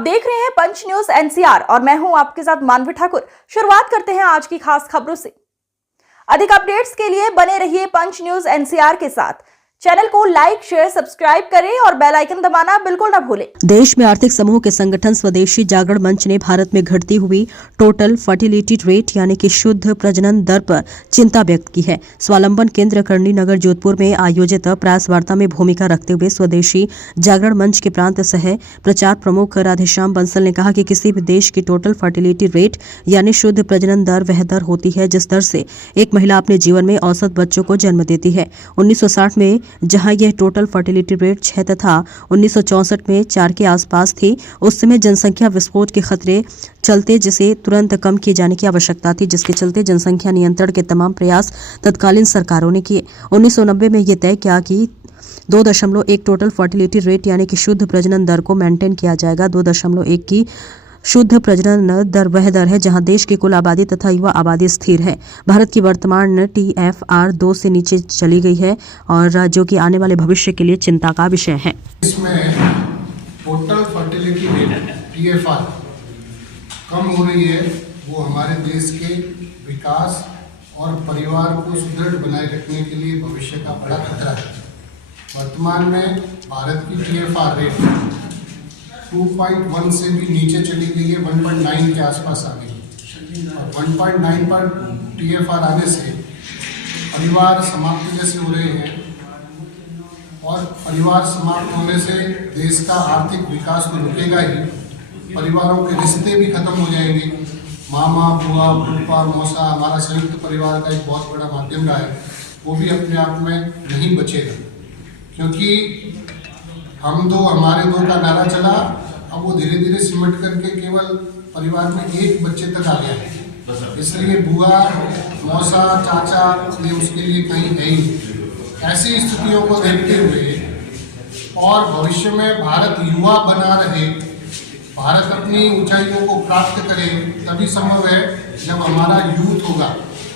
देख रहे हैं पंच न्यूज एनसीआर और मैं हूं आपके साथ मानवी ठाकुर। शुरुआत करते हैं आज की खास खबरों से। अधिक अपडेट्स के लिए बने रहिए पंच न्यूज एनसीआर के साथ। चैनल को लाइक, शेयर, सब्सक्राइब करें और बेल आइकन दबाना बिल्कुल न भूलें। देश में आर्थिक समूह के संगठन स्वदेशी जागरण मंच ने भारत में घटती हुई टोटल फर्टिलिटी रेट यानी कि शुद्ध प्रजनन दर पर चिंता व्यक्त की है। स्वावलंबन केंद्र करणी नगर जोधपुर में आयोजित प्रेस वार्ता में भूमिका रखते हुए स्वदेशी जागरण मंच के प्रांत सह प्रचार प्रमुख राधेश्याम बंसल ने कहा कि किसी भी देश की टोटल फर्टिलिटी रेट यानी शुद्ध प्रजनन दर वह दर होती है जिस दर से एक महिला अपने जीवन में औसत बच्चों को जन्म देती है। 1960 में जहां यह टोटल फर्टिलिटी रेट 6 तथा 1964 में 4 के आसपास थी, उस समय जनसंख्या विस्फोट के खतरे चलते जिसे तुरंत कम किए जाने की आवश्यकता थी, जिसके चलते जनसंख्या नियंत्रण के तमाम प्रयास तत्कालीन सरकारों ने किए। 1990 में यह तय किया कि 2.1 टोटल फर्टिलिटी रेट यानी कि शुद्ध प्रजनन दर को मेंटेन किया जाएगा। 2.1 की शुद्ध प्रजनन दर वह दर है जहां देश की कुल आबादी तथा युवा आबादी स्थिर है। भारत की वर्तमान TFR 2 से नीचे चली गई है और जो कि आने वाले भविष्य के लिए चिंता का विषय है। इसमें टोटल फर्टिलिटी रेट TFR कम हो रही है, वो हमारे देश के विकास और परिवार को सुदृढ़ बनाए रखने के लिए भविष्य का बड़ा खतरा है। वर्तमान में भारत की TFR रेट 2.1 से भी नीचे चली गई है, 1.9 के आसपास आ गई और 1.9 पर TFR आने से परिवार समाप्त जैसे हो रहे हैं और परिवार समाप्त होने से देश का आर्थिक विकास तो रुकेगा ही, परिवारों के रिश्ते भी खत्म हो जाएंगे। मामा, बुआ, फूफा, मौसा हमारा संयुक्त परिवार का एक बहुत बड़ा माध्यम रहा है, वो भी अपने आप में नहीं बचेगा, क्योंकि हम दो हमारे दो का नारा चला, अब वो धीरे धीरे सिमट करके केवल परिवार में एक बच्चे तक आ गया है। इसलिए बुआ, मौसा, चाचा ये उसके लिए कहीं है ही। ऐसी स्थितियों को देखते हुए और भविष्य में भारत युवा बना रहे, भारत अपनी ऊंचाइयों को प्राप्त करे, तभी संभव है जब हमारा यूथ होगा,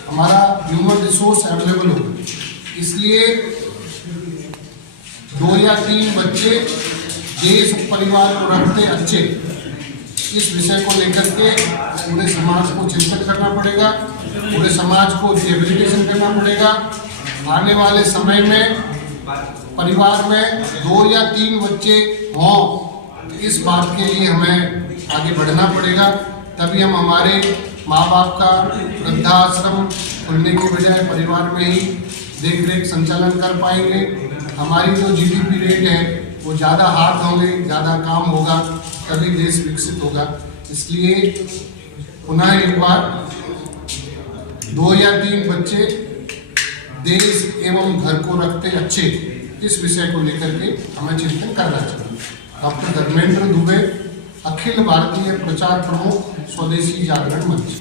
हमारा ह्यूमन रिसोर्स अवेलेबल होगा। इसलिए 2 या 3 बच्चे देश परिवार को रखते अच्छे, इस विषय को लेकर के पूरे समाज को चिंतन करना पड़ेगा, पूरे समाज को रिहेबिलिटेशन करना पड़ेगा। आने वाले समय में परिवार में 2 या 3 बच्चे हों, इस बात के लिए हमें आगे बढ़ना पड़ेगा, तभी हम हमारे माँ बाप का वृद्धाश्रम खुलने के बजाय परिवार में ही देख रेख संचालन कर पाएंगे। हमारी जो GDP रेट है वो ज़्यादा हाथ होंगे, ज़्यादा काम होगा, तभी देश विकसित होगा। इसलिए पुनः एक बार 2 या 3 बच्चे देश एवं घर को रखते अच्छे, इस विषय को लेकर के हमें चिंतन करना चाहिए। डॉक्टर धर्मेंद्र दुबे, अखिल भारतीय प्रचार प्रमुख, स्वदेशी जागरण मंच।